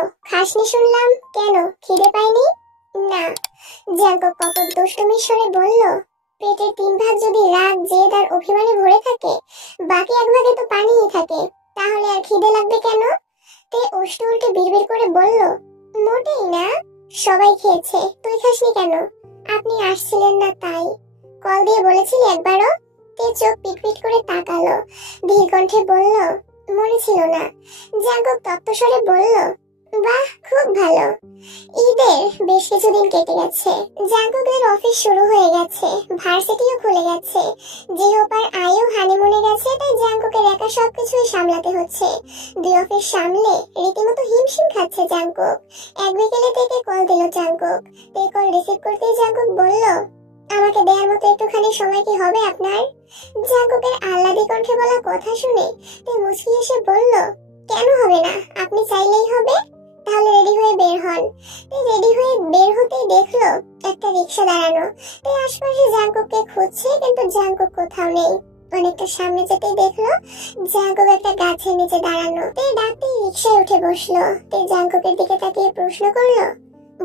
হলো? খাসনি শুনলাম, কেন খিদে পায়নি? না। জাঙ্কুক কত দুষ্টুমির স্বরে বলল, পেটের 3 ভাগ যদি রাগ জেদ আর অভিমানে ভরে থাকে, বাকি 1 ভাগে তো পানিই থাকে, তাহলে আর খিদে লাগবে কেন? তে উল্টে উল্টে বিড়বিড় করে বলল, মোটেই না, সবাই খেয়েছে, তুই খাসনি কেন? আপনি আসছিলেন না তাই। কল দিয়ে বলেছিলি একবারও? তে চোখ পিটপিট করে তাকালো, ধীর কণ্ঠে বলল, মনে ছিল না। জাঙ্কুক তপ্তস্বরে বলল, বাহ, খুব ভালো। ঈদের বেশ কিছুদিন কেটে গেছে, জাঙ্কুকের অফিস শুরু হয়ে গেছে, ভার্সিটিও খুলে গেছে, জিহোপার আয়ও হানিমুনে গেছে, তাই জাঙ্কুকের একা সবকিছুই সামলাতে হচ্ছে। 2 অফিস সামলে রীতিমতো হিমশিম খাচ্ছে জাঙ্কুক। এক বিকেলে থেকে কল দিল জাঙ্কুক। তে কল রিসিভ করতেই জাঙ্কুক বলল, আমাকে দেওয়ার মতো একটুখানি সময় কি হবে আপনার? জাঙ্কুকের আহ্লাদী কণ্ঠে বলা কথা শুনে তে মুচকি এসে বলল, কেন হবে না, আপনি চাইলেই হবে। তাহলে রেডি হয়ে বের হন। রেডি হয়ে বের হতেই দেখলো একটা রিক্সা দাঁড়ানো। তাই আশপাশে জাঙ্কুককে খুঁজছে, কিন্তু জাঙ্কুক কোথাও নেই। অনেকটা সামনে যেতেই দেখলো জাঙ্কুক একটা গাছের নিচে দাঁড়ানো। তাই ডাকতেই রিক্সায় উঠে বসলো। তাই জাঙ্কুকের দিকে তাকিয়ে প্রশ্ন করলো,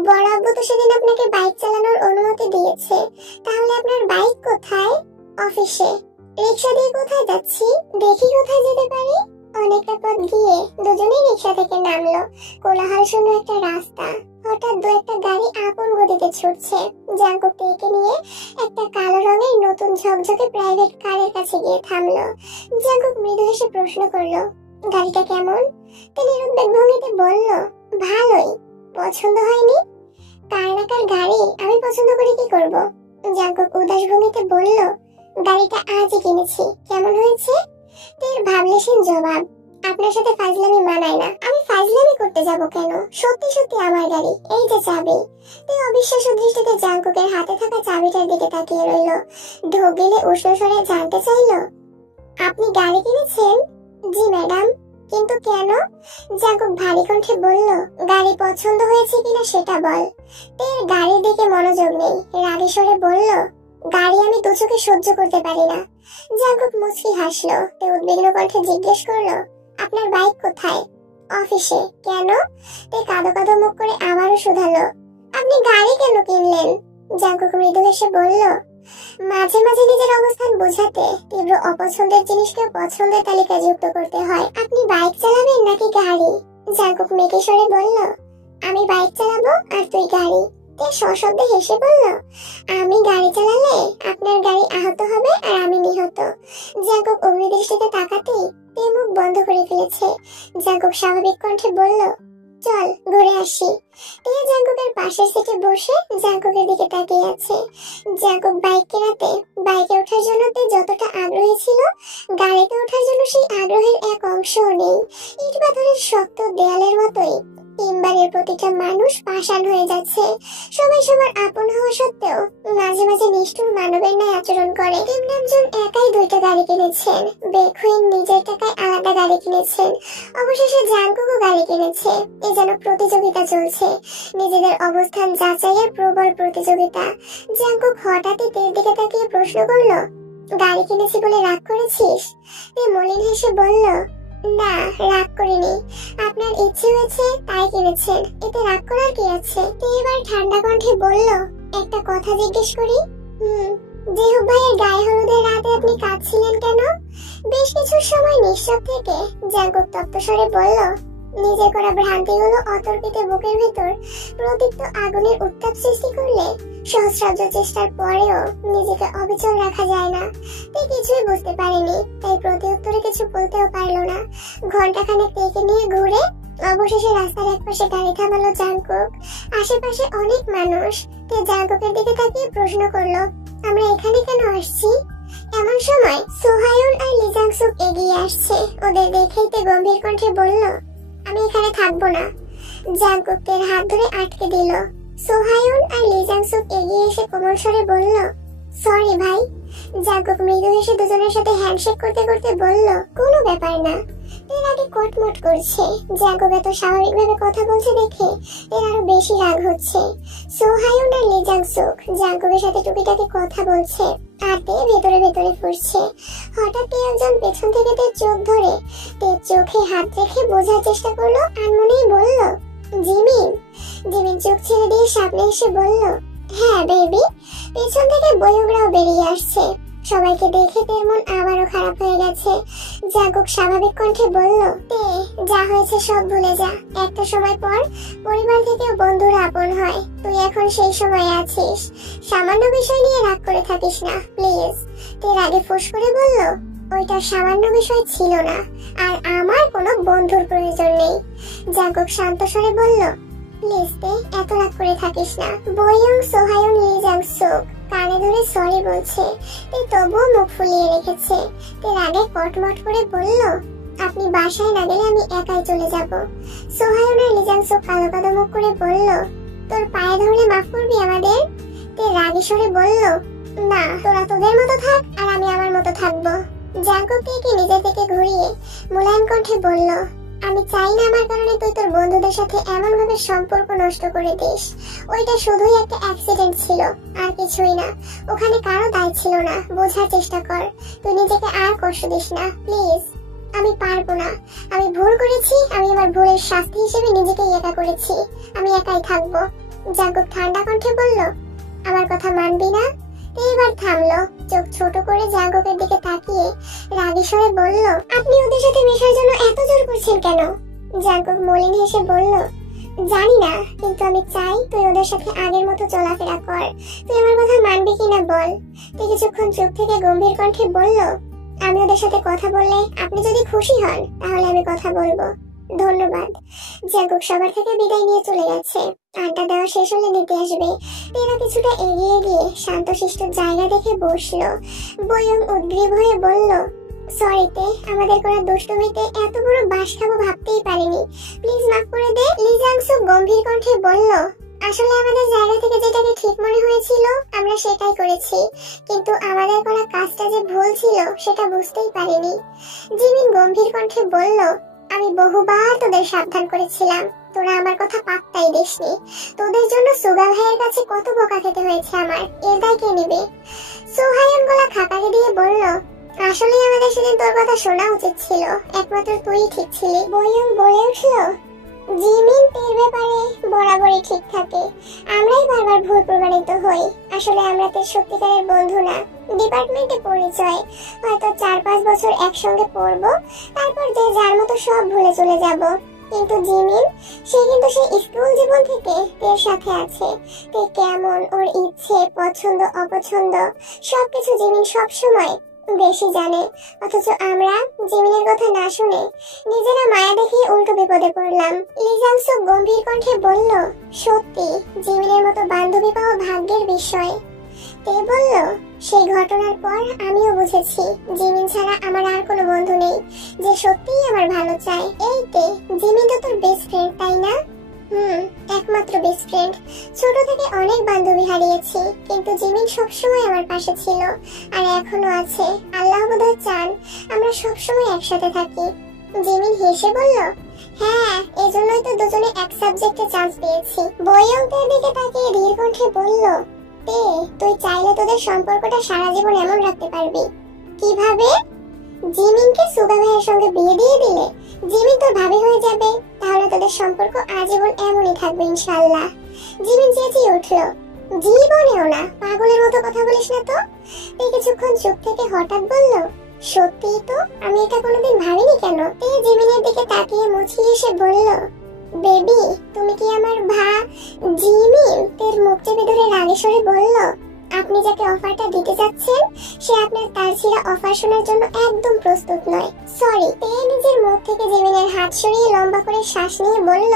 বড় আব্বু তো সেদিন আপনাকে বাইক চালানোর অনুমতি দিয়েছে, তাহলে আপনার বাইক কোথায়? অফিসে। রিক্সা দিয়ে কোথায় যাচ্ছি? দেখি কোথায় যেতে পারি। অনেকটা পথ গিয়ে দুজনেই রিক্সা থেকে নামলো। কোলাহল শূন্য একটা রাস্তা। হঠাৎ 2-1টা গাড়ি আপন গতিতে ছুটছে। জাঙ্কুক একে নিয়ে একটা কালো রঙের নতুন ঝকঝকে প্রাইভেট কারের কাছে গিয়ে থামলো। জাঙ্কুক মৃদু হেসে প্রশ্ন করলো, গাড়িটা কেমন? তিনি নিরুদ্বেগ ভঙ্গিতে বলল, ভালোই। পছন্দ হয়নি? কার গাড়ি আমি পছন্দ করে কি করব? জাঙ্কুক উদাস ভঙ্গিতে বলল, গাড়িটা আজই কিনেছি, কেমন হয়েছে? তের ভাবলেশীন জবাব, আপনার সাথে ফাজলামি মানায় না। আমি ফাজলামি করতে যাব কেন? সত্যি সত্যি আমার গাড়ি, এই যে চাবি। তে অবিশ্বাস্য দৃষ্টিতে জাঙ্কুকের হাতে থাকা চাবিটার দিকে তাকিয়ে রইল। ঢোক গেলে উষ্ণ স্বরে জানতে চাইল, আপনি গাড়ি কিনেছেন? জি ম্যাডাম। কিন্তু কেন? জাঙ্কুক ভারী কণ্ঠে বলল, গাড়ি পছন্দ হয়েছে কিনা সেটা বল। তের গাড়ির দিকে মনোযোগ নেই, রাগী স্বরে বলল, গাড়ি আমি দু চোখে সহ্য করতে পারি না। জাঙ্কুক মুচকি হাসলো। তে উদ্বিগ্ন কণ্ঠে জিজ্ঞেস করলো, আপনার বাইক কোথায়? অফিসে। কেন? তে কাঁদো কাঁদো মুখ করে আবারও শুধালো, আপনি গাড়ি কেন কিনলেন? জাঙ্কুক মৃদু হেসে বলল, মাঝে মাঝে নিজের অবস্থান বোঝাতে তীব্র অপছন্দের জিনিসকে পছন্দের তালিকায় যুক্ত করতে হয়। আপনি বাইক চালাবেন নাকি গাড়ি? জাঙ্কুক মেকি স্বরে বলল, আমি বাইক চালাবো আর তুই গাড়ি। তে সশব্দে হেসে বলল, আমি গাড়ি চালালে আপনার গাড়ি আহত হবে আর আমি নিহত। জাঙ্কুক অগ্নিদৃষ্টিতে তাকাতেই তে মুখ বন্ধ করে ফেলেছে। জাঙ্কুক স্বাভাবিক কণ্ঠে বলল, চল ঘুরে আসি। তে জাঙ্কুকের পাশের সিটে বসে জাঙ্কুকের দিকে তাকিয়ে আছে। জাঙ্কুক বাইক কেনাতে বাইকে ওঠার জন্য তে যতটা আগ্রহী ছিল, গাড়িতে ওঠার জন্য সেই আগ্রহের এক অংশও নেই। ইট পাথরের শক্ত দেয়ালের মতোই টিম্বারের প্রতিটা মানুষ পাষাণ হয়ে যাচ্ছে। সবাই সবার আপন হওয়া সত্ত্বেও মাঝে মাঝে নিষ্ঠুর মানবের ন্যায় আচরণ করে। ইমরানজন একাই 2টা গাড়ি কিনেছেন, বেকুইন নিজের টাকায় আলাদা গাড়ি কিনেছেন, অবশেষে জাঙ্কুকও গাড়ি কিনেছে। এ যেন প্রতিযোগিতা চলছে, নিজেদের অবস্থান যাচাইয়ের প্রবল প্রতিযোগিতা। জাঙ্কুক হঠাৎই তের দিকে তাকিয়ে প্রশ্ন করলো, গাড়ি কিনেছি বলে রাগ করেছিস? তে মলিন হেসে বলল, না, রাগ করিনি, আপনার ইচ্ছে হয়েছে তাই কিনেছেন, এতে রাগ করার কি আছে? এবার ঠান্ডা কণ্ঠে বলল, একটা কথা জিজ্ঞেস করি? জিহুব ভাইয়ের গায়ে হলুদের রাতে আপনি কাঁদছিলেন কেন? বেশ কিছু সময় নিঃশব্দ থেকে জাঙ্কুক তপ্তস্বরে বলল, নিজে করা ভ্রান্তিগুলো অতর্কিত বুকের ভেতর প্রদীপ্ত আগুনের উত্তাপ সৃষ্টি করলে সহস্রাব্দ চেষ্টার পরেও নিজেকে অবিচল রাখা যায় না। তাই কিছুই বুঝতে পারেনি, তাই প্রতি উত্তরে কিছু বলতেও পারলো না। ঘন্টাখানেক তেকে নিয়ে ঘুরে অবশেষে রাস্তার একপাশে গাড়ি থামালো জাঙ্কুক। আশেপাশে অনেক মানুষ। তে জাঙ্কুকের দিকে তাকিয়ে প্রশ্ন করলো, আমরা এখানে কেন আসছি? এমন সময় সোহায়ুন আর লিজাংসুক এগিয়ে আসছে। ওদের দেখেই তে গম্ভীর কণ্ঠে বলল, আমি এখানে থাকবো না। জাঙ্কুকের হাত ধরে আটকে দিল। সোহায়ুন আর লিজাংসুক এগিয়ে এসে কোমল স্বরে বলল, সরি ভাই। জাঙ্কুক মৃদু হেসে দুজনের সাথে হ্যান্ডশেক করতে করতে বলল, কোনো ব্যাপার না। এর আগে কটমট করছে। জাঙ্কুক এত স্বাভাবিকভাবে কথা বলছে দেখে এর আরো বেশি রাগ হচ্ছে। সোহায়ুন আর লিজাংসুক জাঙ্কুকের সাথে টুকিটাকি কথা বলছে আর তে ভেতরে ভেতরে ফুটছে। হঠাৎ একজন পেছন থেকে তের চোখ ধরে তের চোখে হাত রেখে বোঝার চেষ্টা করলো আর মনেই বলল, জিমিন। জিমিন চোখ ছেড়ে দিয়ে সামনে এসে বলল, হ্যাঁ বেবি। পেছন থেকে বয়ুকরাও বেরিয়ে আসছে। সবাইকে দেখে তের মন আবারও খারাপ হয়ে গেছে। জাঙ্কুক স্বাভাবিক কণ্ঠে বলল, তে যা হয়েছে সব ভুলে যা। একটা সময় পর পরিবার থেকেও বন্ধুরা আপন হয়। তুই এখন সেই সময়ে আছিস। সামান্য বিষয় নিয়ে রাগ করে থাকিস না প্লিজ। তের আগে ফোঁস করে বলল, ওইটা সামান্য বিষয় ছিল না, আর আমার কোনো বন্ধুর প্রয়োজন নেই। জাঙ্কুক শান্ত স্বরে বলল, প্লিজ তে এত রাগ করে থাকিস না। বয়ং সোহায়ন লিজাংসুক কানে ধরে সরি বলছে। তে তবুও মুখ ফুলিয়ে রেখেছে। তের আগে কটমট করে বলল, আপনি বাসায় না গেলে আমি একাই চলে যাব। সোহায়ন আর লিজাংসুক কালো কালো মুখ করে বলল, তোর পায়ে ধরলে মাফ করবি আমাদের? তে রাগী স্বরে বলল, না, তোরা তোদের মতো থাক আর আমি আমার মতো থাকবো। জাঙ্কুক তেকে নিজে থেকে ঘুরিয়ে মোলায়েম কণ্ঠে বলল, আমি চাই না আমার কারণে তুই তোর বন্ধুদের সাথে এমন ভাবে সম্পর্ক নষ্ট করে দিস। ওইটা শুধুই একটা অ্যাক্সিডেন্ট ছিল, আর কিছুই না। ওখানে কারো দায় ছিল না। বোঝার চেষ্টা কর। তুই নিজেকে আর কষ্ট দিস না প্লিজ। আমি পারবো না। আমি ভুল করেছি। আমি আমার ভুলের শাস্তি হিসেবে নিজেকে একা করেছি। আমি একাই থাকবো। জাঙ্কুক ঠান্ডা কণ্ঠে বলল, আমার কথা মানবি না? এবার থামলো। চোখ ছোট করে জাঙ্কুকের দিকে তাকিয়ে রাগী স্বরে বলল, আপনি ওদের সাথে মেশার জন্য এত জোর করছেন কেন? জাঙ্কুক মলিন হেসে বলল, জানি না, কিন্তু আমি চাই তুই ওদের সাথে আগের মতো চলাফেরা কর। তুই আমার কথা মানবি কিনা বল। তুই কিছুক্ষণ চুপ থেকে গম্ভীর কণ্ঠে বলল, আমি ওদের সাথে কথা বললে আপনি যদি খুশি হন তাহলে আমি কথা বলবো। ধন্যবাদ। জাঙ্কুক সবার থেকে বিদায় নিয়ে চলে গেছে। আড্ডা দেওয়া শেষ হলে নিতে আসবে। তেরা কিছুটা এগিয়ে গিয়ে শান্তশিষ্ট জায়গা দেখে বসলো। বয়ং উদ্গ্রীব হয়ে বলল, সরিতে, আমাদের করা দুষ্টুমিতে এত বড় বাস খাবো ভাবতেই পারিনি। প্লিজ মাফ করে দে। লিজাংসুক গম্ভীর কণ্ঠে বলল, আসলে আমাদের জায়গা থেকে যেটাকে ঠিক মনে হয়েছিল আমরা সেটাই করেছি, কিন্তু আমাদের করা কাজটা যে ভুল ছিল সেটা বুঝতেই পারিনি। জিমিন গম্ভীর কণ্ঠে বলল, আমি বহুবার তোদের সাবধান করেছিলাম, তোরা আমার কথা পাত্তাই দিসনি। তোদের জন্য সুগা ভাইয়ের কাছে কত বকা খেতে হয়েছে আমার, এর দায় কে নেবে? সোহায়ন গলা খাকারি দিয়ে বলল, আসলে আমাদের সেদিন তোর কথা শোনা উচিত ছিল, একমাত্র তুই ঠিক ছিলি। বয়ং বলে উঠল, জিমিন তের ব্যাপারে বরাবরই ঠিক থাকে, আমরাই বারবার ভুল প্রমাণিত হই। আসলে আমরা তের সত্যিকারের বন্ধু না, ডিপার্টমেন্টে পরিচয়। হয়তো 4-5 বছর একসঙ্গে পড়বো, তারপর যে যার মতো সব ভুলে চলে যাব। কিন্তু জিমিন, সে কিন্তু সেই স্কুল জীবন থেকে তের সাথে আছে। তে কেমন, ওর ইচ্ছে, পছন্দ, অপছন্দ সবকিছু জিমিন সবসময় বেশি জানে। অথচ আমরা জিমিনের কথা না শুনে নিজেরা মায়া দেখিয়ে উল্টো বিপদে পড়লাম। লিজাংসুক গম্ভীর কণ্ঠে বলল, সত্যি জিমিনের মতো বান্ধবী পাওয়া ভাগ্যের বিষয়। তে বলল, সেই ঘটনার পর আমিও বুঝেছি জিমিন ছাড়া আমার আর কোনো বন্ধু নেই যে সত্যিই আমার ভালো চায়। এই তে, জিমিন তো তোর বেস্ট ফ্রেন্ড, তাই না? একমাত্র বেস্ট ফ্রেন্ড। ছোট থেকে অনেক বান্ধবী হারিয়েছি, কিন্তু জিমিন সবসময় আমার পাশে ছিল, আর এখনো আছে। আল্লাহ বোধহয় চান আমরা সবসময় একসাথে থাকি। জিমিন হেসে বলল, হ্যাঁ, এজন্যই তো দুজনে এক সাবজেক্টে চান্স পেয়েছি। বয়ংকের দিকে তাকিয়ে ধীর কণ্ঠে বলল, তে, তুই চাইলে তোদের সম্পর্কটা সারা জীবন এমন রাখতে পারবি। কিভাবে? জিমিনকে সুগা ভাইয়ের সঙ্গে বিয়ে দিয়ে দিলে জিমিন তোর ভাবি হয়ে যাবে, তাহলে তোদের সম্পর্ক আজীবন এমনই থাকবে ইনশাআল্লাহ। জিমিন চেঁচিয়ে উঠল, জীবনেও না, পাগলের মতো কথা বলিস না তো। তুই কিছুক্ষণ চুপ থেকে হঠাৎ বলল, সত্যিই তো, আমি এটা কোনোদিন ভাবিনি কেন। তুই জিমিনের দিকে তাকিয়ে মুচকি এসে বলল, বেবি, তুমি কি আমার জিমিন তের মুখ চেপে ধরে রাগে স্বরে বলল, আপনি যাকে অফারটা দিতে যাচ্ছেন সে আপনার তার ছিঁড়া অফার শোনার জন্য একদম প্রস্তুত নয়। সরি। তে নিজের মুখ থেকে জিমিনের হাত সরিয়ে লম্বা করে শ্বাস নিয়ে বলল,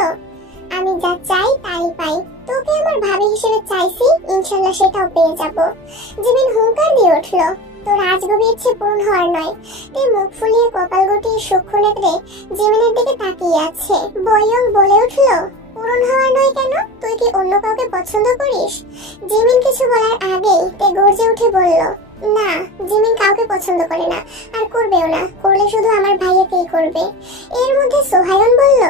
আমি যা চাই তাই পাই। তোকে আমার ভাবি হিসেবে চাইছি, ইনশাআল্লাহ সেটাও পেয়ে যাব। জিমিন হুঙ্কার দিয়ে উঠল, তোর রাজগবি ইচ্ছে পূরণ হওয়ার নয়। তে মুখ ফুলিয়ে কপাল গুটিয়ে সূক্ষ্ম নেত্রে জিমিনের দিকে তাকিয়ে আছে। বয়ং বলে উঠল, পূরণ হওয়ার নয় কেন? তুই কি অন্য কাউকে পছন্দ করিস? জিমিন কিছু বলার আগেই তে গর্জে উঠে বলল, না, জিমিন কাউকে পছন্দ করে না, আর করবেও না। করলে শুধু আমার ভাইয়াকেই করবে। এর মধ্যে সোহায়ন বলল,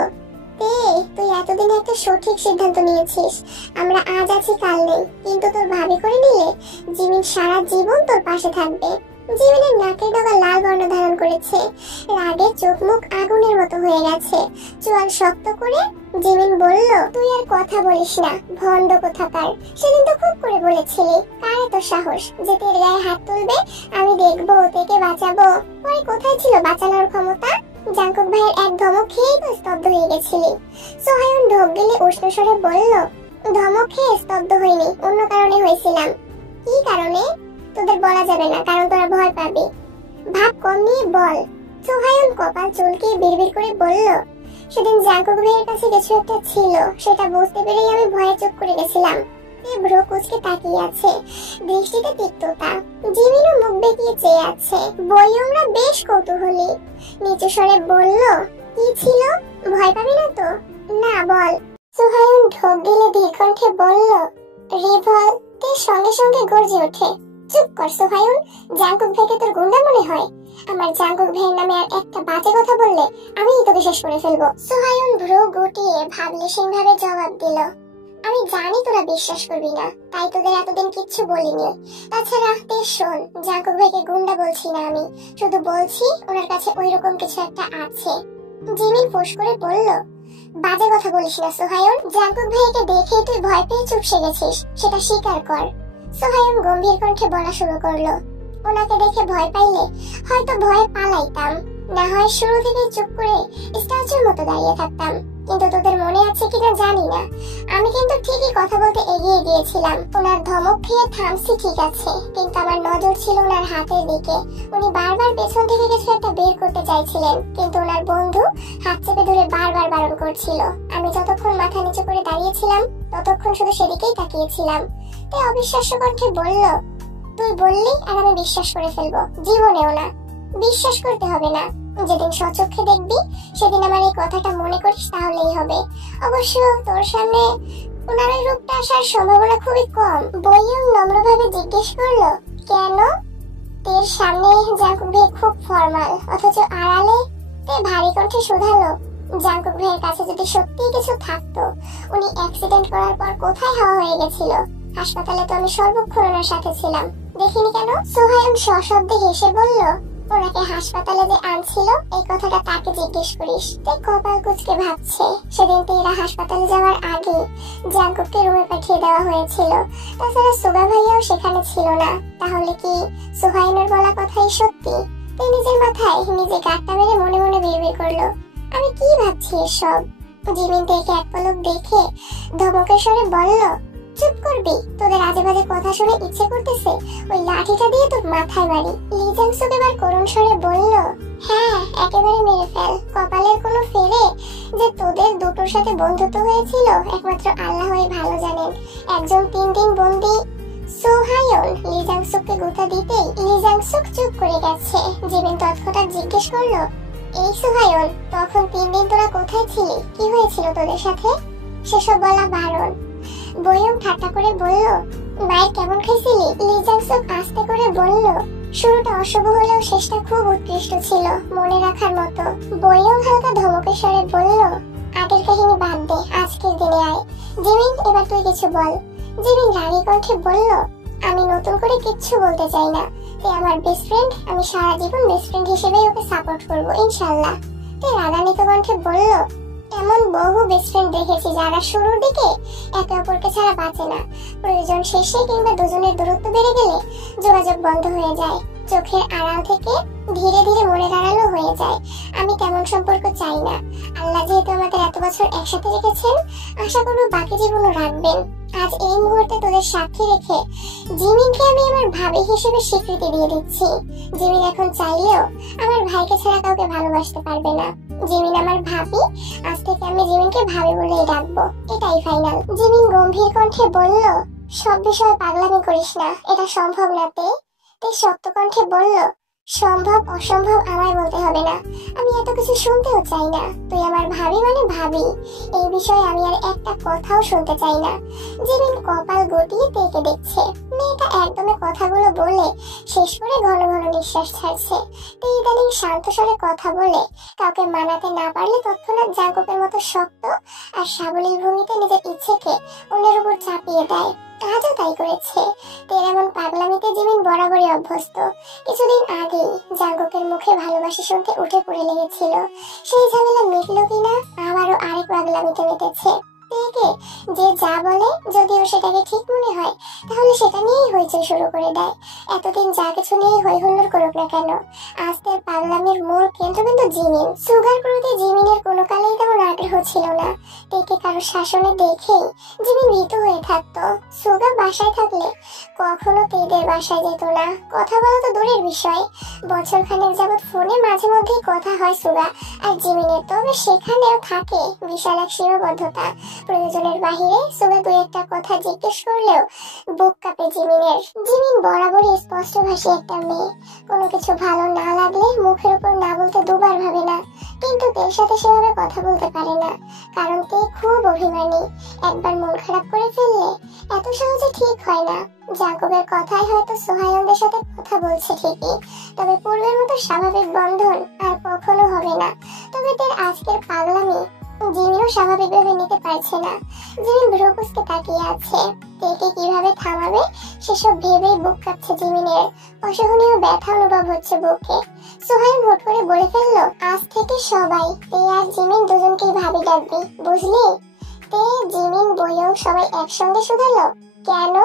তে, তুই এতদিন একটা সঠিক সিদ্ধান্ত নিয়েছিস। আমরা আজ আছি কাল নেই, কিন্তু তোর ভাবি করে নিলে জিমিন সারা জীবন তোর পাশে থাকবে। জিমিনের নাকের ডগা লাল বর্ণ ধারণ করেছে, রাগে চোখ মুখ আগুনের মতো হয়ে গেছে। চোয়াল শক্ত করে জিমিন বলল, তুই আর কথা বলিস না, ভন্ড কোথাকার। সেদিন তো খুব করে বলেছিলি, কার এত সাহস যে তোর গায়ে হাত তুলবে, আমি দেখবো তোকে বাঁচাবো। পরে কোথায় ছিল বাঁচানোর ক্ষমতা? জাঙ্কুক ভাইয়ের এক ধমক খেয়েই তো স্তব্ধ হয়ে গেছিলি। সোহায়ুন ঢোক গেলে উষ্ণ স্বরে বলল, ধমক খেয়ে স্তব্ধ হইনি, অন্য কারণে হয়েছিলাম। কি কারণে? তোদের বলা যাবে না, কারণ তোরা ভয় পাবি। ভাব কম নিয়ে বল। সোহায়ুন কপাল চুলকে বিড়বিড় করে বলল, সেদিন জাঙ্কুক ভাইয়ের কাছে কিছু একটা ছিল, সেটা বুঝতে পেরেই আমি ভয়ে চুপ করে গেছিলাম। ভ্রু কুচকে তাকিয়ে আছে, দৃষ্টিতে তিক্ততা। জিমিনও মুখ বেঁকিয়ে চেয়ে আছে। বইয়ংরা বেশ কৌতূহলী। নিচু স্বরে বলল, কি ছিল? ভয় পাবি না তো? না, বল। সোহায়ুন ঢোক গেলে দীর্ঘণ্ঠে বলল, রিভল্টের সঙ্গে সঙ্গে গর্জে ওঠে। চুপ কর সোহায়ুন, জাঙ্কুক ভাইকে তোর গুন্ডা মনে হয়? আমার জাঙ্কুক ভাইয়ের নামে আর একটা বাজে কথা বললে আমি তোকে শেষ করে ফেলবো। সোহায়ুন ভ্রু গুটিয়ে ভাবলেশীন ভাবে জবাব দিল, আমি জানি তোরা বিশ্বাস করবি না, তাই তোদের এতদিন কিচ্ছু বলিনি। তাছাড়া শোন, জাঙ্কুক ভাইকে গুন্ডা বলছি না, আমি শুধু বলছি ওনার কাছে ওইরকম কিছু একটা আছে। জিমিন ফোঁস করে বলল, বাজে কথা বলিস না সোহায়ুন, জাঙ্কুক ভাইকে দেখে তুই ভয় পেয়ে চুপসে গেছিস, সেটা স্বীকার কর। সোহায়ুন গম্ভীর কণ্ঠে বলা শুরু করলো, ওনাকে দেখে ভয় পাইলে হয়তো ভয়ে পালাইতাম, না হয় শুরু থেকে চুপ করে স্ট্যাচুর মতো দাঁড়িয়ে থাকতাম। কিন্তু তোদের মনে আছে কিনা জানি না, আমি কিন্তু ঠিকই কথা বলতে এগিয়ে গিয়েছিলাম। ওনার ধমক খেয়ে থামছি ঠিক আছে, কিন্তু আমার নজর ছিল ওনার হাতের দিকে। উনি বারবার পেছন থেকে কিছু একটা বের করতে চাইছিলেন, কিন্তু ওনার বন্ধু হাত চেপে ধরে বারবার বারণ করছিল। আমি যতক্ষণ মাথা নিচু করে দাঁড়িয়েছিলাম ততক্ষণ শুধু সেদিকেই তাকিয়েছিলাম। তাই অবিশ্বাস্য কণ্ঠে বলল, তুই বললি আর আমি বিশ্বাস করে ফেলবো? জীবনেও না। বিশ্বাস করতে হবে না, যেদিন স্বচক্ষে দেখবি সেদিন আমার এই কথাটা মনে করিস, তাহলেই হবে। অবশ্য তোর সামনে ওনার এই রূপটা আসার সম্ভাবনা খুবই কম। বইয়ং নম্রভাবে জিজ্ঞেস করলো, কেন? তোর সামনে জাঙ্কুক ভাই খুব ফর্মাল, অথচ আড়ালে তে ভারী কণ্ঠে শুধালো, জাঙ্কুক ভাইয়ের কাছে যদি সত্যিই কিছু থাকতো, উনি অ্যাক্সিডেন্ট করার পর কোথায় হাওয়া হয়ে গেছিল? হাসপাতালে তো আমি সর্বক্ষণ ওনার সাথে ছিলাম, দেখিনি কেন? সোহায়ুন সশব্দে হেসে বলল, ওনাকে হাসপাতালে যে আনছিল এই কথাটা তাকে জিজ্ঞেস করিস। তুই কপাল কুঁচকে ভাবছে, সেদিন তেরা হাসপাতালে যাওয়ার আগে জাঙ্কুককে রুমে পাঠিয়ে দেওয়া হয়েছিল। তাছাড়া সুগা ভাইয়াও সেখানে ছিল না। তাহলে কি সোহায়ুনের বলা কথাই সত্যি? তুই নিজের মাথায় নিজে গাঁটটা মেরে মনে মনে বিড়বিড় করলো, আমি কি ভাবছি এসব? জিমিন থেকে এক পলক দেখে ধমকের স্বরে বলল, চুপ করবি? তোদের আজে বাজে কথা শুনে ইচ্ছে করতেছে ওই লাঠিটা দিয়ে তোর মাথায় মারি। লি জাংসুক এবার করুণ স্বরে বলল, হ্যাঁ, একেবারে মেরে ফেল। কপালের কোনো ফেরে যে তোদের দুটোর সাথে বন্ধুত্ব হয়েছিল একমাত্র আল্লাহই ভালো জানেন। একজন 3 দিন বন্দি। সোহায়ুন লি জাংসুককে গুঁতা দিতেই লি জাংসুক চুপ করে গেছে। জিমিন তৎক্ষণাৎ জিজ্ঞেস করলো, এই সোহায়ুন, তখন 3 দিন তোরা কোথায় ছিলি? কি হয়েছিল তোদের সাথে? সেসব বলা বারণ। বইয়ং ঠাট্টা করে বলল, মায়ের কেমন খাইছিলি? লি জাংসুক আস্তে করে বলল, শুরুটা অশুভ হলেও শেষটা খুব উৎকৃষ্ট ছিল, মনে রাখার মতো। বইয়ং হালকা ধমকের স্বরে বলল, আগের কাহিনী বাদ দে, আজকের দিনে আয়। জিমিন, এবার তুই কিছু বল। জিমিন রাগী কণ্ঠে বলল, আমি নতুন করে কিচ্ছু বলতে চাই না। তুই আমার বেস্ট ফ্রেন্ড, আমি সারা জীবন বেস্ট ফ্রেন্ড হিসেবেই ওকে সাপোর্ট করবো ইনশাআল্লাহ। তুই রাগান্বিত কণ্ঠে বলল, এমন বহু বেস্ট ফ্রেন্ড দেখেছি যারা শুরুর দিকে একে অপরকে ছাড়া বাঁচে না, প্রয়োজন শেষে কিংবা দুজনের দূরত্ব বেড়ে গেলে যোগাযোগ বন্ধ হয়ে যায়, চোখের আড়াল থেকে ধীরে ধীরে মনের আড়ালও হয়ে যায়। আমি তেমন সম্পর্ক চাই না। আল্লাহ যেহেতু আমাদের এত বছর একসাথে রেখেছেন, আশা করব বাকি জীবনও রাখবেন। আজ এই মুহূর্তে তোদের সাক্ষী রেখে জিমিনকে আমি আমার ভাবি হিসেবে স্বীকৃতি দিয়ে দিচ্ছি। জিমিন এখন চাইলেও আমার ভাইকে ছাড়া কাউকে ভালোবাসতে পারবে না। জিমিন আমার ভাবি, আজ থেকে আমি জিমিনকে ভাবি বলেই ডাকবো, এটাই ফাইনাল। জিমিন গম্ভীর কণ্ঠে বলল, সব বিষয়ে পাগলামি করিস না, এটা সম্ভব না। তে শক্ত কণ্ঠে বলল, সম্ভব অসম্ভব আমায় বলতে হবে না, আমি এত কিছু শুনতেও চাই না। তুই আমার ভাবি মানে ভাবি, এই বিষয়ে আমি আর একটা কথাও শুনতে চাই না। জিমিন কপাল গটিয়ে তেকে দেখছে। মেয়েটা একদমে কথাগুলো বলে শেষ করে ঘন ঘন নিঃশ্বাস ছাড়ছে। তুই ইদানিং শান্ত স্বরে কথা বলে কাউকে মানাতে না পারলে তৎক্ষণাৎ জাঙ্কুকের মতো শক্ত আর সাবলীল ভূমিতে নিজের ইচ্ছেকে অন্যের উপর চাপিয়ে দেয়। আজও তাই করেছে। তের এমন পাগলামিতে জিমিন বরাবরই অভ্যস্ত। কিছুদিন আগেই জাঙ্কুকের মুখে ভালোবাসা শুনতে উঠে পড়ে লেগেছিল। সেই ঝামেলা মিটলো কিনা আবারও আরেক পাগলামিতে মেতেছে। তেকে যে যা বলে, যদিও সেটাকে ঠিক মনে হয় তাহলে সেটা নিয়েই হইচই শুরু করে দেয়। এতদিন যা কিছু নিয়েই হই হুল্লোড় করুক না কেন, আজ তের পাগলামির মূল কেন্দ্রবিন্দু জিমিন। সুগার প্রতি জিমিনের কোনো কালেই তেমন আগ্রহ ছিল না। তেকে কারো শাসনে দেখেই জিমিন ভীত হয়ে থাকতো। সুগা বাসায় থাকলে কখনো তেদের বাসায় যেত না। কথা বলা তো দূরের বিষয়, বছর খানেক যাবৎ ফোনে মাঝে মধ্যেই কথা হয় সুগা আর জিমিনের। তবে সেখানেও থাকে বিশাল এক সীমাবদ্ধতা। প্রয়োজনের বাহিরে সুগা দুই একটা কথা জিজ্ঞেস করলেও বুক কাঁপে জিমিনের। জিমিন বরাবরই স্পষ্টভাষী একটা মেয়ে। কোনো কিছু ভালো না লাগলে মুখের উপর না বলতে দুবার ভাবে না, কিন্তু তের সাথে সেভাবে কথা বলতে পারে না, কারণ তে খুব অভিমানী। একবার মন খারাপ করে ফেললে এত সহজে ঠিক হয় না। জাঙ্কুকের কথায় হয়তো সোহায়নদের সাথে কথা বলছে ঠিকই, তবে পূর্বের মতো স্বাভাবিক বন্ধন আর কখনো হবে না। তবে তের আজকের পাগলামি জিমিনও স্বাভাবিকভাবে নিতে পারছে না। জিমিন ভ্রুকুচকে তাকিয়ে আছে। তেকে কিভাবে থামাবে সেসব ভেবেই বুক কাঁপছে জিমিনের। অসহনীয় ব্যথা অনুভব হচ্ছে বুকে। সোহায়ন হুট করে বলে ফেললো, আজ থেকে সবাই তে আর জিমিন দুজনকেই ভাবি ডাকবি, বুঝলি? তে, জিমিন, বইয়ং সবাই একসঙ্গে শুধালো। কেন?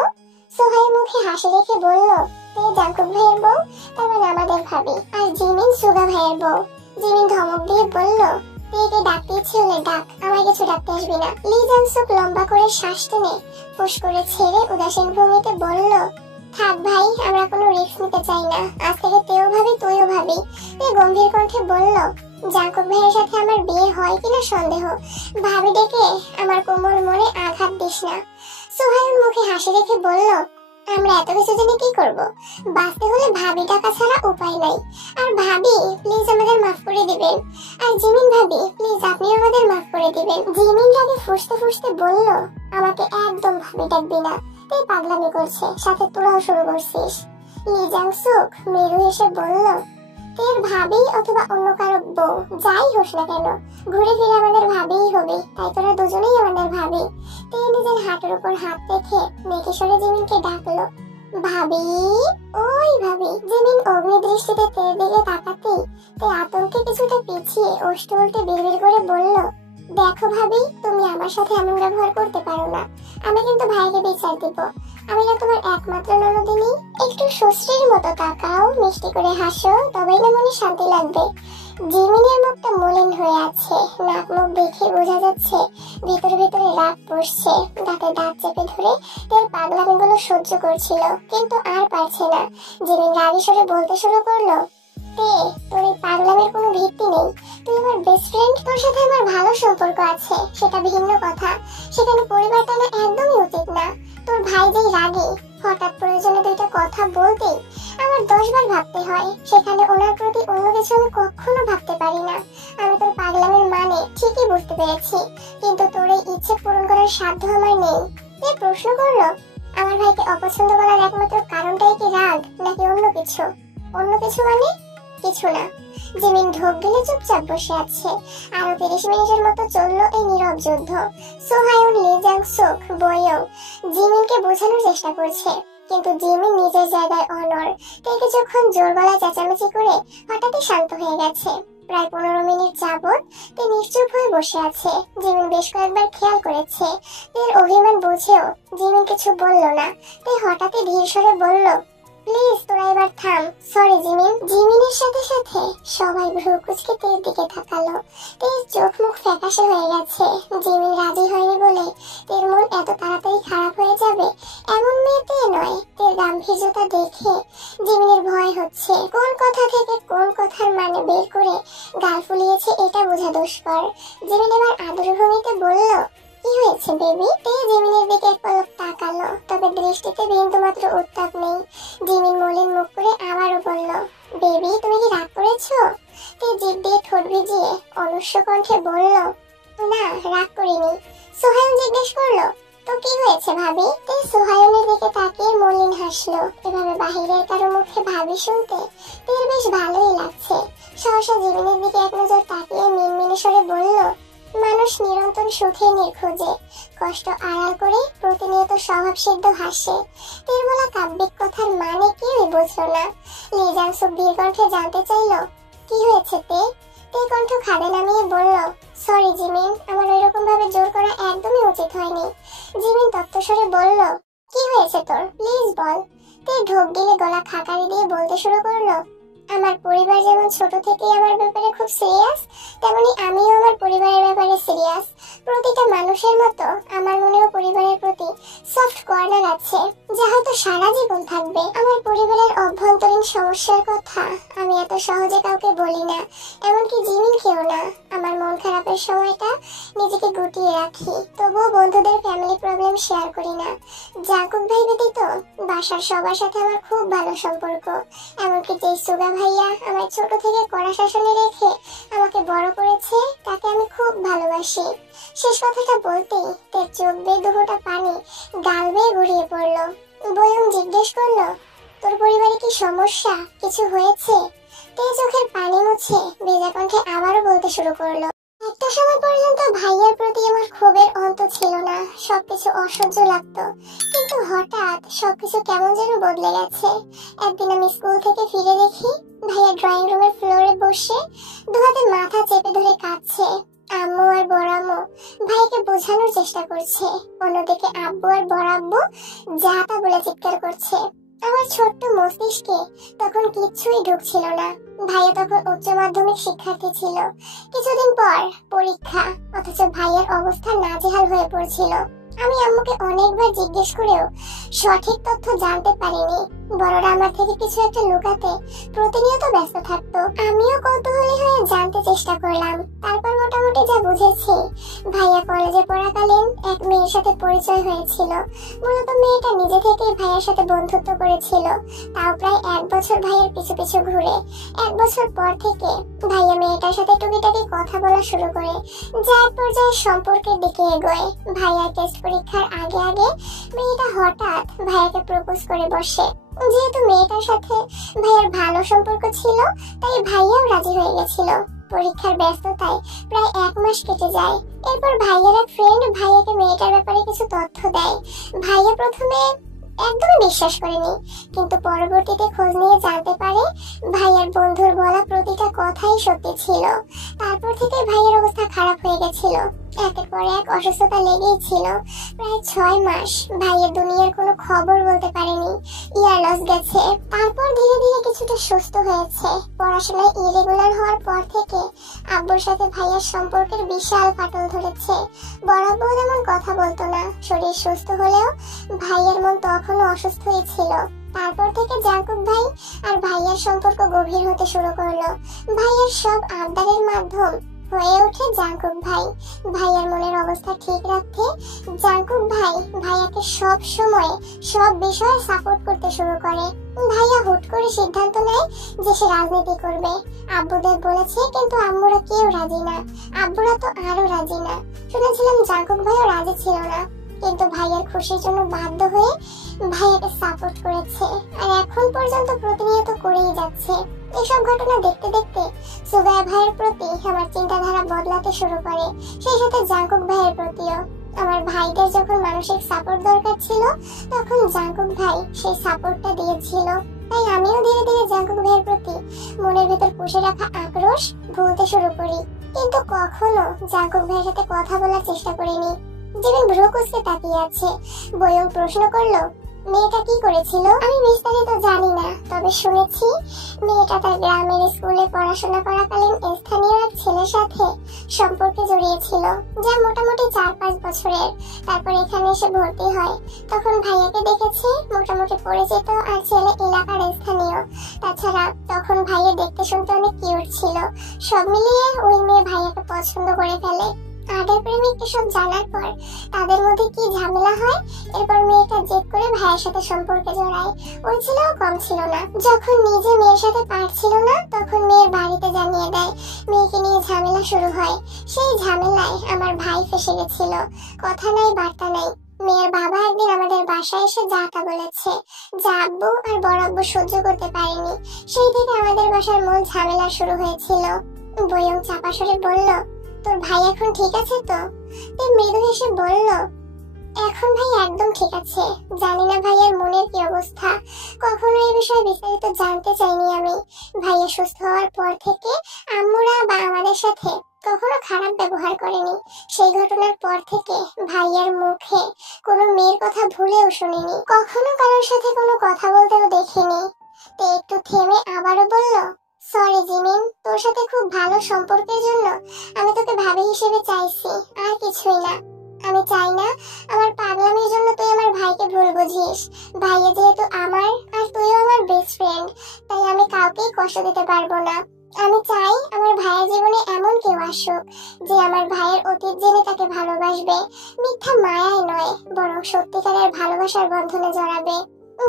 সোহাইয়ের মুখে হাসি রেখে বলল, তে জাঙ্কুক ভাইয়ের বউ, তার মানে আমাদের ভাবি, আর জিমিন সুগা ভাইয়ের বউ। জিমিন ধমক দিয়ে বলল, তেকে ডাকতে ইচ্ছে হলে ডাক, আমার কিছু ডাকতে আসবি না। লি জাংসুক লম্বা করে শ্বাস টেনে ফুস করে ছেড়ে উদাসীন ভঙ্গিতে বলল, থাক ভাই, আমরা কোনো রিস্ক নিতে চাই না। আজ থেকে তেও ভাবি তুইও ভাবি। তে গম্ভীর কণ্ঠে বলল, জাঙ্কুক ভাইয়ের সাথে আমার বিয়ে হয় কিনা সন্দেহ, ভাবি ডেকে আমার কোমল মনে আঘাত দিস না। সোহায়ন মুখে হাসি রেখে বলল, আমরা এত কিছু জেনে কি করব? বাঁচতে হলে ভাবি টাকা ছাড়া উপায় নাই। আর ভাবি, প্লিজ আমাদের মাফ করে দিবেন। আর জিমিন ভাবি, প্লিজ আপনি আমাদের মাফ করে দিবেন। জিমিন রাগে ফুঁসতে ফুঁসতে বলল, আমাকে একদম ভাবি ডাকবি না। তুই পাগলামি করছে, সাথে তোরাও শুরু করছিস। লি জাংসুক মেরু হেসে বলল, তের ভাবি অথবা অন্য কারো বউ যাই হোস না কেন, ঘুরে ফিরে আমাদের ভাবিই হবে, তাই তোরা দুজনেই আমাদের ভাবি। তে নিজের হাতের উপর হাত রেখে মেঘে সরে জিমিনকে ডাকলো, ভাবি, ওই ভাবি। জিমিন অগ্নি দৃষ্টিতে তের দিকে তাকাতেই তে আতঙ্কে কিছুটা পিছিয়ে ওষ্ঠ উল্টে বিড়বিড় করে বলল, দেখো ভাবি, তুমি আমার সাথে এমন ব্যবহার করতে পারো না। আমি কিন্তু ভাইকে বিচার দিব। আমি না তোমার একমাত্র ননদিনী। একটু সুশ্রীর মতো তাকাও, মিষ্টি করে হাসো, তবেই না মনে শান্তি লাগবে। জিমিনের মুখটা মলিন হয়ে আছে, নাক মুখ দেখে বোঝা যাচ্ছে ভিতরে ভিতরে রাগ পড়ছে। দাঁতে দাঁত চেপে ধরে তের পাগলামিগুলো সহ্য করছিল, কিন্তু আর পারছে না। জিমিন রাগী স্বরে বলতে শুরু করলো, তে, তোর এই পাগলামের কোনো ভিত্তি নেই। তুই আমার বেস্ট ফ্রেন্ড, তোর সাথে আমার ভালো সম্পর্ক আছে, সেটা ভিন্ন কথা। সেখানে পরিবার টানা একদমই উচিত না। তোর ভাই যেই রাগে, হঠাৎ প্রয়োজনে দুইটা কথা বলতেই আমার 10 বার ভাবতে হয়। সেখানে ওনার প্রতি অন্য কিছু আমি কখনো ভাবতে পারি না। আমি তোর পাগলামের মানে ঠিকই বুঝতে পেরেছি, কিন্তু তোর এই ইচ্ছে পূরণ করার সাধ্য আমার নেই। এ প্রশ্ন করলো, আমার ভাইকে অপছন্দ করার একমাত্র কারণটাই কি রাগ, নাকি অন্য কিছু? অন্য কিছু মানে? কিছু না। জিমিন ঢোক গিলে চুপচাপ বসে আছে। আরো 30 মিনিটের মতো চললো এই নীরব যুদ্ধ। সোহায়ন, লি জাংসুক, বইয়ং জিমিনকে বোঝানোর চেষ্টা করছে, কিন্তু জিমিন নিজের জায়গায় অনড়। তেকে যখন জোর গলায় চেঁচামেচি করে হঠাৎই শান্ত হয়ে গেছে। প্রায় 15 মিনিট যাবৎ তে নিশ্চুপ হয়ে বসে আছে। জিমিন বেশ কয়েকবার খেয়াল করেছে, তের অভিমান বুঝেও জিমিন কিছু বলল না। তে হঠাৎই ধীর স্বরে বলল, প্লিজ তোরা এবার থাম। Sorry Jimin. জিমিনের সাথে সাথে সবাই ভ্রু কুঁচকে তের দিকে তাকালো। তের চোখ মুখ ফ্যাকাশে হয়ে গেছে। জিমিন রাজি হয়নি বলে তের মন এত তাড়াতাড়ি খারাপ হয়ে যাবে এমন মেয়েতে নয়। তের গাম্ভীর্যতা দেখে জিমিনের ভয় হচ্ছে। কোন কথা থেকে কোন কথার মানে বের করে গাল ফুলিয়েছে এটা বোঝা দুষ্কর। জিমিন এবার আদর ভঙ্গিতে বলল, কি হয়েছে বেবি? তে জিমিনের দিকে এক পলক তাকালো, তবে দৃষ্টিতে বিন্দুমাত্র উত্তাপ নেই। জিমিন মলিন মুখ করে আবারও বলল, বেবি, তুমি কি রাগ করেছো? তে জিভ দিয়ে ঠোঁট ভিজিয়ে অনুষ্য কণ্ঠে বলল, না, রাগ করিনি। সোহায়ন জিজ্ঞেস করলো, তো কি হয়েছে ভাবি? তে সোহায়নের দিকে তাকিয়ে মলিন হাসলো। এভাবে বাহিরের কারো মুখে ভাবি শুনতে তের বেশ ভালোই লাগছে। সহসা জিমিনের দিকে এক নজর তাকিয়ে মিনমিনে স্বরে বলল, মানুষ নিরন্তর সুখে নির্খোঁজে কষ্ট আড়াল করে প্রতিনিয়ত স্বভাবসিদ্ধ হাসে। তীরবলা কাব্যিক কথার মানে কেউই বুঝলো না। লিজান সুব্বির কণ্ঠে জানতে চাইল, কি হয়েছে তে? তে কণ্ঠ খাদে নামিয়ে বলল, সরি জিমিন, আমার ওইরকম ভাবে জোর করা একদমই উচিত হয়নি। জিমিন তত্ত্বস্বরে বলল, কি হয়েছে তোর, প্লিজ বল। তে ঢোক গিলে গলা খাকারি দিয়ে বলতে শুরু করলো, আমার পরিবার যেমন ছোট থেকেই আমার ব্যাপারে খুব সিরিয়াস, তেমনি আমিও আমার পরিবারের ব্যাপারে সিরিয়াস। প্রতিটা মানুষের মতো আমার মনেও পরিবারের প্রতি সফট কর্নার আছে, যা হয়তো সারা জীবন থাকবে। আমার পরিবারের অভ্যন্তরীণ সমস্যার কথা আমি এত সহজে কাউকে বলি না, এমনকি জিমিনকেও না। আমার মন খারাপের সময়টা নিজেকে গুটিয়ে রাখি, তবুও বন্ধুদের ফ্যামিলি প্রবলেম শেয়ার করি না। জাকুব ভাই ব্যতীত বাসার সবার সাথে আমার খুব ভালো সম্পর্ক, এমনকি যে সুগা ভাইয়া আমার ছোট থেকে কড়া শাসনে রেখে আমাকে বড় করেছে, তাকে আমি খুব ভালোবাসি। শেষ কথাটা বলতেই তার চোখ বেয়ে দুহোটা পানি গাল বেয়ে গড়িয়ে পড়লো। বয়ং জিজ্ঞেস করলো, তোর পরিবারে কি সমস্যা, কিছু হয়েছে? তে চোখের পানি মুছে ভেজা কণ্ঠে আবারও বলতে শুরু করলো, একটা সময় পর্যন্ত ভাইয়ার প্রতি আমার ক্ষোভের অন্ত ছিল না, সবকিছু অসহ্য লাগতো। কিন্তু হঠাৎ সবকিছু কেমন যেন বদলে গেছে। একদিন আমি স্কুল থেকে ফিরে দেখি ভাইয়া ড্রয়িং রুমের ফ্লোরে বসে দুহাতে মাথা চেপে ধরে কাঁদছে। আম্মু আর বড় আম্মু ভাইকে বোঝানোর চেষ্টা করছে, অন্যদিকে আব্বু আর বড় আব্বু যা তা বলে চিৎকার করছে। আমার ছোট্ট মস্তিষ্কে তখন কিচ্ছুই ঢুকছিল না। ভাইয়া তখন উচ্চ মাধ্যমিক শিক্ষার্থী ছিল, কিছুদিন পর পরীক্ষা, অথচ ভাইয়ের অবস্থা নাজেহাল হয়ে পড়ছিল। আমি আম্মুকে অনেকবার জিজ্ঞেস করেও সঠিক তথ্য জানতে পারিনি। বড়রা আমার থেকে কিছু একটা লুকাতে প্রতিনিয়ত ব্যস্ত থাকতো। আমিও কৌতূহলী হয়ে জানতে চেষ্টা করলাম। তারপর মোটামুটি যা বুঝেছি, ভাইয়া কলেজে পড়াকালীন এক মেয়ের সাথে পরিচয় হয়েছিল। মূলত মেয়েটা নিজে থেকেই ভাইয়ের সাথে বন্ধুত্ব করেছিল, তাও প্রায় 1 বছর ভাইয়ের পিছু পিছু ঘুরে। 1 বছর পর থেকে ভাইয়া মেয়েটার সাথে টুকিটাকি কথা বলা শুরু করে, যা এক পর্যায়ে সম্পর্কের দিকে এগোয়। ভাইয়ার টেস্ট পরীক্ষার আগে আগে মেয়েটা হঠাৎ ভাইয়াকে প্রপোজ করে বসে। যেহেতু মেয়েটার সাথে ভাইয়ার ভালো সম্পর্ক ছিল, তাই ভাইয়াও রাজি হয়ে গেছিল। পরীক্ষার ব্যস্ততায় প্রায় 1 মাস কেটে যায়। এরপর ভাইয়ার এক ফ্রেন্ড ভাইয়াকে মেয়েটার ব্যাপারে কিছু তথ্য দেয়। ভাইয়া প্রথমে একদমই বিশ্বাস করেনি, কিন্তু পরবর্তীতে খোঁজ নিয়ে জানতে পারে ভাইয়ার বন্ধুর বলা প্রতিটা কথাই সত্যি ছিল। তারপর থেকে ভাইয়ের অবস্থা খারাপ হয়ে গেছিল। একের পর এক অসুস্থতা লেগেই ছিল। প্রায় 6 মাস ভাইয়ের দুনিয়ার কোনো খবর বলতে পারেনি, ইয়ার লস গেছে। তারপর ধীরে ধীরে কিছুটা সুস্থ হয়েছে। পড়াশোনায় ইরেগুলার হওয়ার পর থেকে আব্বুর সাথে ভাইয়ের সম্পর্কের বিশাল ফাটল ধরেছে। বড় আব্বু তেমন কথা বলতো না, শরীর সুস্থ হলেও ভাইয়ের মন তখনও অসুস্থই ছিল। তারপর থেকে জাকুব ভাই আর ভাইয়ার সম্পর্ক গভীর হতে শুরু করলো। ভাইয়ের সব আবদারের মাধ্যম হয়ে ওঠে জাকুব ভাই। ভাইয়ার মনের অবস্থা ঠিক রাখতে জাকুব ভাই ভাইয়াকে সব সময় সব বিষয়ে সাপোর্ট করতে শুরু করে। ভাইয়া হুট করে সিদ্ধান্ত নেয় যে সে রাজনীতি করবে। আব্বুদের বলেছে, কিন্তু আম্মুরা কেউ রাজি না, আব্বুরা তো আরো রাজি না। শুনেছিলাম জাকুব ভাইও রাজি ছিল না, কিন্তু ভাইয়ার খুশির জন্য বাধ্য হয়ে ভাইয়াকে সাপোর্ট করেছে, আর এখন পর্যন্ত প্রতিনিয়ত করেই যাচ্ছে। এসব ঘটনা দেখতে দেখতে সুগায়া ভাইয়ের প্রতি আমার চিন্তাধারা বদলাতে শুরু করে, সেই সাথে জাকুব ভাইয়ের প্রতিও। আমার ভাইদের যখন মানসিক সাপোর্ট দরকার ছিল, তখন জাকুব ভাই সেই সাপোর্টটা দিয়েছিল। তাই আমিও ধীরে ধীরে জাকুব ভাইয়ের প্রতি মনের ভেতর পুষে রাখা আক্রোশ ভুলতে শুরু করি, কিন্তু কখনো জাকুব ভাইয়ের সাথে কথা বলার চেষ্টা করিনি। যেদিন ভ্রু কুঁচকে তাকিয়ে আছে, বয়ং প্রশ্ন করলো, মেয়েটা কি করেছিল? আমি বিস্তারিত জানি না, তবে শুনেছি মেয়েটা তার গ্রামের স্কুলে পড়াশোনা করাকালীন স্থানীয় এক ছেলের সাথে সম্পর্কে জড়িয়েছিল, যা মোটামুটি 4-5 বছরের। তারপর এখানে এসে ভর্তি হয়। তখন ভাইয়াকে দেখেছে, মোটামুটি পরিচিত, আর ছেলে এলাকার স্থানীয়। তাছাড়া তখন ভাইয়া দেখতে শুনতে অনেক কিউট ছিল। সব মিলিয়ে ওই মেয়ে ভাইয়াকে পছন্দ করে ফেলে। আগের প্রেমিক এসব জানার পর তাদের মধ্যে কি ঝামেলা হয়, এরপর মেয়েটা জেদ করে ভাইয়ের সাথে সম্পর্কে জড়ায়। ওই ছেলেও কম ছিল না। যখন নিজে মেয়ের সাথে পারছিল না, তখন মেয়ের বাড়িতে জানিয়ে দেয়। মেয়েকে নিয়ে ঝামেলা শুরু হয়। সেই ঝামেলায় আমার ভাই ফেসে গেছিল। কথা নাই বার্তা নাই। মেয়ের বাবা একদিন আমাদের বাসায় এসে যা তা বলেছে, যা আব্বু আর বড় আব্বু সহ্য করতে পারেনি। সেই থেকে আমাদের বাসার মূল ঝামেলা শুরু হয়েছিল। বয়ং চাপা স্বরে বলল, তোর ভাই এখন ঠিক আছে তো? তে মৃদু হেসে বলল, এখন ভাই একদম ঠিক আছে। জানি না ভাইয়ের মনের কি অবস্থা, কখনো এই বিষয়ে বিস্তারিত জানতে চাইনি আমি। ভাইয়া সুস্থ হওয়ার পর থেকে আম্মুরা বা আমাদের সাথে কখনো খারাপ ব্যবহার করেনি। সেই ঘটনার পর থেকে ভাইয়ার মুখে কোনো মেয়ের কথা ভুলেও শুনিনি, কখনো কারোর সাথে কোনো কথা বলতেও দেখিনি। তে একটু থেমে আবারও বলল, সরি জিমিন, তোর সাথে খুব ভালো সম্পর্কের জন্য আমি তোকে ভাবি হিসেবে চাইছি, আর কিছুই না। আমি চাই না আমার পাগলামির জন্য তুই আমার ভাইকে ভুল বুঝিস। ভাইয়া যেহেতু আমার আর তুইও আমার বেস্ট ফ্রেন্ড, তাই আমি কাউকেই কষ্ট দিতে পারবো না। আমি চাই আমার ভাইয়ের জীবনে এমন কেউ আসুক যে আমার ভাইয়ের অতীত জেনে তাকে ভালোবাসবে, মিথ্যা মায়ায় নয় বরং সত্যিকারের ভালোবাসার বন্ধনে জড়াবে,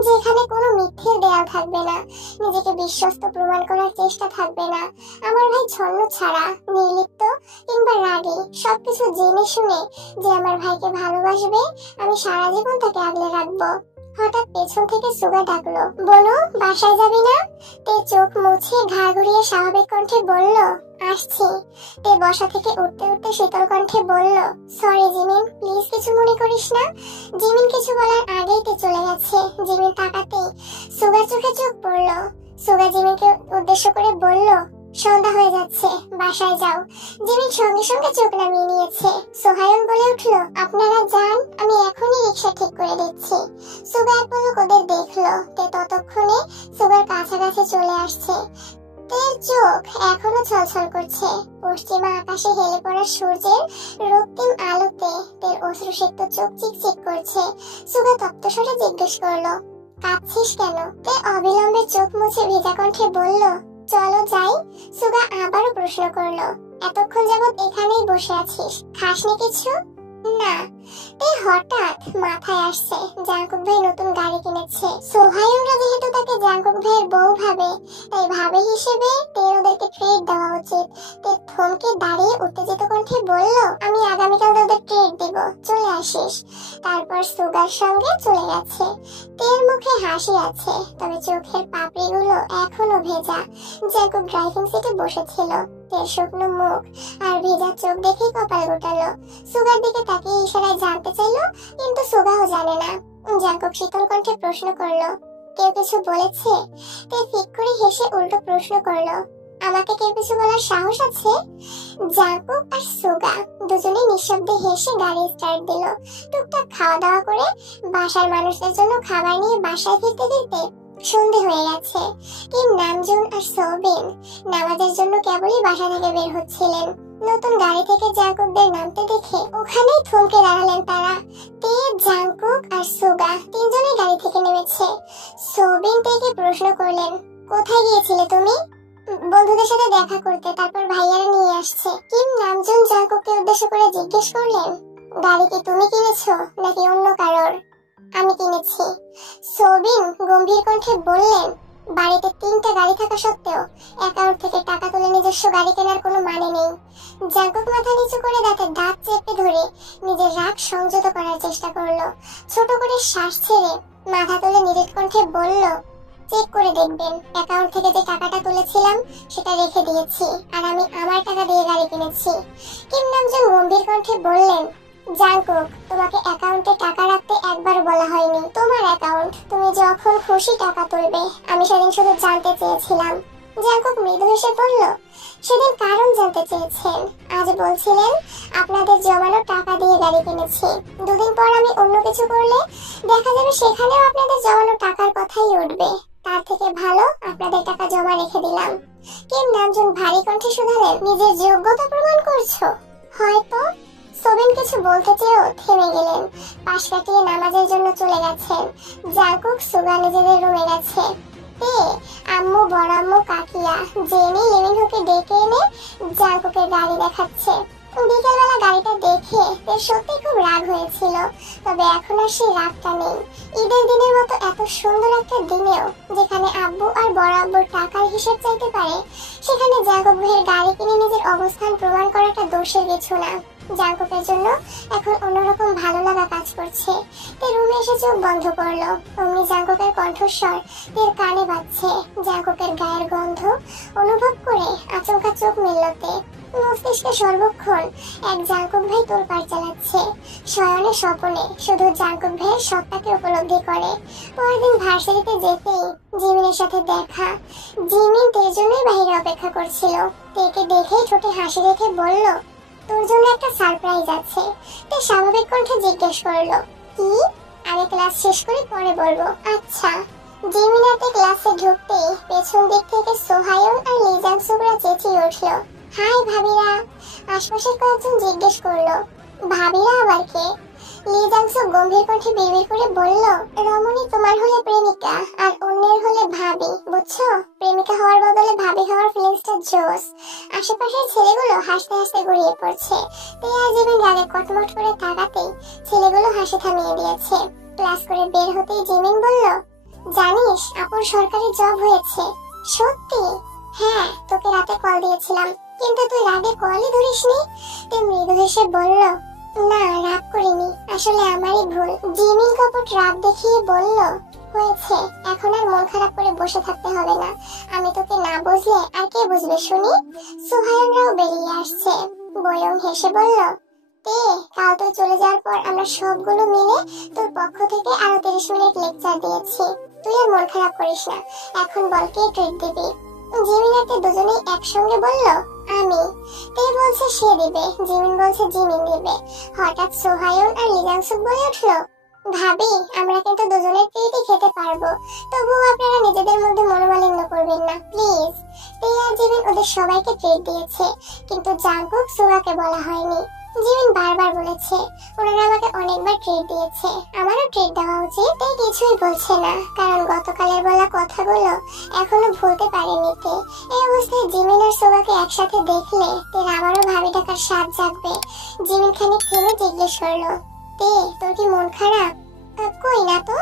যেখানে কোনো মিথ্যের দেয়াল থাকবে না, নিজেকে বিশ্বস্ত প্রমাণ করার চেষ্টা থাকবে না। আমার ভাই ছন্ন ছাড়া, নির্লিপ্ত কিংবা রাগী, সবকিছু জেনে শুনে যে আমার ভাইকে ভালোবাসবে, আমি সারা জীবন তাকে আগলে রাখবো। হঠাৎ পেছন থেকে সুগা ডাকলো, বলো বাসায় যাবি না? তে চোখ মুছে ঘাড় ঘুরিয়ে স্বাভাবিক কণ্ঠে বলল, আসছি। তে বসা থেকে উঠতে উঠতে শীতল কণ্ঠে বলল, সরি জিমিন, প্লিজ কিছু মনে করিস না। জিমিন কিছু বলার আগেই তে চলে গেছে। জিমিন তাকাতেই সুগার চোখে চোখ পড়ল। সুগা জিমিনকে উদ্দেশ্য করে বলল, সন্ধ্যা হয়ে যাচ্ছে, বাসায় যাও। জিমিন সঙ্গে সঙ্গে চোখ নামিয়ে নিয়েছে। সোহায়ন বলে উঠলো, আপনারা যান, আমি এখনই রিক্সা ঠিক করে দিচ্ছি। সুগা এক পলক ওদের দেখলো। তে ততক্ষণে সুগার কাছাকাছি চলে আসছে। তের চোখ এখনো ছলছল করছে। পশ্চিমা আকাশে হেলে পড়া সূর্যের রক্তিম আলোতে তের অশ্রুসিক্ত চোখ চিকচিক করছে। সুগা তপ্তস্বরে জিজ্ঞেস করলো, কাঁদছিস কেন? তে অবিলম্বে চোখ মুছে ভেজা কণ্ঠে বলল, চলো যাই। সুগা আবারও প্রশ্ন করলো, এতক্ষণ যাবত এখানেই বসে আছিস, খাসনি কিছু? না। তে হঠাৎ মাথায় আসছে জাঙ্কুক ভাই নতুন গাড়ি কিনেছে। সোহায়ুনরা যেহেতু তাকে জাঙ্কুক ভাইয়ের বউ ভাবে, তাই ভাবে হিসেবে তের ওদেরকে ট্রিট দেওয়া উচিত। তে থমকে দাঁড়িয়ে উত্তেজিত কণ্ঠে বলল, আমি আগামীকাল তোদের ট্রিট দিব, চলে আসিস। তারপর সুগার সঙ্গে চলে গেছে। তের মুখে হাসি আছে, তবে চোখের পাপড়িগুলো এখনো ভেজা। জাঙ্কুক ড্রাইভিং সিটে বসেছিল। তের শুকনো মুখ আর ভেজা চোখ দেখে কপাল গোটালো। সুগার দিকে তাকিয়ে ইশারায় জানতে চাইলো, কিন্তু সুগাও জানে না। জাঙ্কুক শীতল কণ্ঠে প্রশ্ন করলো, কেউ কিছু বলেছে? তে ফিক করে হেসে উল্টো প্রশ্ন করলো, আমাকে কেউ কিছু বলার সাহস আছে? জাঙ্কুক আর সুগা দুজনে নিঃশব্দে হেসে গাড়ি স্টার্ট দিল। টুকটাক খাওয়া দাওয়া করে বাসার মানুষদের জন্য খাবার নিয়ে বাসায় ফিরতে ফিরতে সন্ধে হয়ে গেছে। কিম, নামজুন আর সোবিন নামাজের জন্য কেবলই বাসা থেকে বের হচ্ছিলেন। নতুন গাড়ি থেকে জাঙ্কুকদের নামতে দেখে ওখানেই থমকে দাঁড়ালেন তারা। তে, জাঙ্কুক আর সুগা তিনজনেই গাড়ি থেকে নেমেছে। সোবিন তেকে প্রশ্ন করলেন, কোথায় গিয়েছিলে তুমি? বন্ধুদের সাথে দেখা করতে, তারপর ভাইয়ারা নিয়ে আসছে। কিম নামজুন জাঙ্কুককে উদ্দেশ্য করে জিজ্ঞেস করলেন, গাড়ি কি তুমি কিনেছো নাকি অন্য কারোর? আমি কিনেছি। সোবিন গম্ভীর কণ্ঠে বললেন, বাড়িতে 3টা গাড়ি থাকা সত্ত্বেও অ্যাকাউন্ট থেকে টাকা তুলে নিজস্ব গাড়ি কেনার কোনো মানে নেই। জাঙ্কুক মাথা নিচু করে দাঁতে দাঁত চেপে ধরে নিজের রাগ সংযত করার চেষ্টা করলো। ছোট করে শ্বাস ছেড়ে মাথা তুলে নিরেট কণ্ঠে বলল, চেক করে দেখবেন, অ্যাকাউন্ট থেকে যে টাকাটা তুলেছিলাম সেটা রেখে দিয়েছি, আর আমি আমার টাকা দিয়ে গাড়ি কিনেছি। কিম নামজুন গম্ভীর কণ্ঠে বললেন, জাঙ্কুক, তোমাকে অ্যাকাউন্টে টাকা রাখতে একবার বলা হয়নি। তোমার অ্যাকাউন্ট, তুমি যখন খুশি টাকা তুলবে। আমি সেদিন শুধু জানতে চেয়েছিলাম। জাঙ্কুক মৃদু হেসে বলল, সেদিন কারণ জানতে চেয়েছেন, আজ বলছিলেন আপনাদের জমানো টাকা দিয়ে গাড়ি কিনেছি। 2 দিন পর আমি অন্য কিছু করলে দেখা যাবে সেখানেও আপনাদের জমানো টাকার কথাই উঠবে। তার থেকে ভালো আপনাদের টাকা জমা রেখে দিলাম। কিম নামজুন ভারী কণ্ঠে শুধালেন, নিজের যোগ্যতা প্রমাণ করছো? হয়তো। সোবিন কিছু বলতে চেয়েও থেমে গেলেন। পাশ কাটিয়ে নামাজের জন্য চলে গেছেন। জাঙ্কুক সুগা নিজেদের রুমে গেছে। তে, আম্মু, বড় আম্মু, কাকিয়া জেনি লিমিনহোকে ডেকে এনে জাঙ্কুকের গাড়ি দেখাচ্ছে। বিকেলবেলা গাড়িটা দেখে তের সত্যি খুব রাগ হয়েছিল, তবে এখন আর সেই রাগটা নেই। ঈদের দিনের মতো এত সুন্দর একটা দিনেও যেখানে আব্বু আর বড় আব্বুর টাকার হিসেব চাইতে পারে, সেখানে জাঙ্কুক ভাইয়ের গাড়ি কিনে নিজের অবস্থান প্রমাণ করাটা দোষের কিছু না। জাঙ্কুকের জন্য এখন অন্যরকম ভালো লাগা কাজ করছে। তে রুমে এসে চোখ বন্ধ করলো। অমনি জাঙ্কুকের কণ্ঠস্বর তের কানে বাজছে। জাঙ্কুকের গায়ের গন্ধ অনুভব করে আচমকা চোখ মেলল তে। মস্তিষ্কে সর্বক্ষণ এক জাঙ্কুক ভাই তোলপাড় চালাচ্ছে। শয়নে স্বপনে শুধু জাঙ্কুক ভাইয়ের সত্তাকে উপলব্ধি করে। পরদিন ভার্সিটিতে যেতেই জিমিনের সাথে দেখা। জিমিন তের জন্যই বাইরে অপেক্ষা করছিল। তেকে দেখেই ঠোঁটে হাসি রেখে বলল, তোর জন্য একটা সারপ্রাইজ আছে। তে স্বাভাবিক কণ্ঠে জিজ্ঞেস করলো, কি? আগে ক্লাস শেষ করে পরে বলবো। আচ্ছা। জিমিনাতে ক্লাসে ঢুকতেই পেছন দিক থেকে সোহায়ন আর লিজাং সুগরা চেঁচিয়ে উঠল, হাই ভাবিরা। আশপাশের কয়েকজন জিজ্ঞেস করলো, ভাবিরা আবার কে? লিজাংসু গম্ভীর কণ্ঠে বিড়বিড় করে বলল, রমণী তোমার হলে প্রেমিকা আর অন্যের হলে ভাবি, বুঝছো? প্রেমিকা হওয়ার বদলে ভাবি হওয়ার ফিলিংসটা জোস। আশেপাশের ছেলেগুলো হাসতে হাসতে গড়িয়ে পড়ছে। তাই আর জিমিন রাগে কটমট করে তাকাতেই ছেলেগুলো হাসি থামিয়ে দিয়েছে। ক্লাস করে বের হতেই জিমিন বলল, জানিস আপুর সরকারি জব হয়েছে। সত্যি? হ্যাঁ, তোকে রাতে কল দিয়েছিলাম, কিন্তু তুই রাগে কলই ধরিসনি। তুই মৃদু হেসে বলল, না রাগ করিনি, আসলে আমারই ভুল। জিমিন কপট রাগ দেখিয়ে বলল, হয়েছে, এখন আর মন খারাপ করে বসে থাকতে হবে না। আমি তোকে না বুঝলে আর কে বুঝবে শুনি? সোহায়নরাও বেরিয়ে আসছে। বয়ং হেসে বলল, তে কাল তুই চলে যাওয়ার পর আমরা সবগুলো মিলে তোর পক্ষ থেকে আরো 30 মিনিট লেকচার দিয়েছি। তুই আর মন খারাপ করিস না। এখন বল কে ট্রিট দিবি? জিমিনাতে দুজনেই একসঙ্গে বলল, আমি। তে বলছে সে দিবে, জিমিন বলছে জিমিন দিবে। হঠাৎ সোহায়ন আর লিজাংসুক বলে উঠল, ভাবি আমরা কিন্তু দুজনের ট্রিটই খেতে পারবো, তবুও আপনারা নিজেদের মধ্যে মনোমালিন্য করবেন না প্লিজ। তে আর জিমিন ওদের সবাইকে ট্রিট দিয়েছে, কিন্তু জাঙ্কুক সুগাকে বলা হয়নি। জিমিন বারবার বলেছে ওনারা আমাকে অনেকবার ট্রিট দিয়েছে, আমারও ট্রিট দেওয়া উচিত। তাই কিছুই বলছে না, কারণ গতকালের বলা কথাগুলো এখনো ভুলতে পারেনি তে। এই অবস্থায় জিমিন আর সুগাকে একসাথে দেখলে তের আবারও ভাবি ডাকার স্বাদ জাগবে। জিমিন খানিক থেমে জিজ্ঞেস করলো, তে তোর কি মন খারাপ? কই না তো।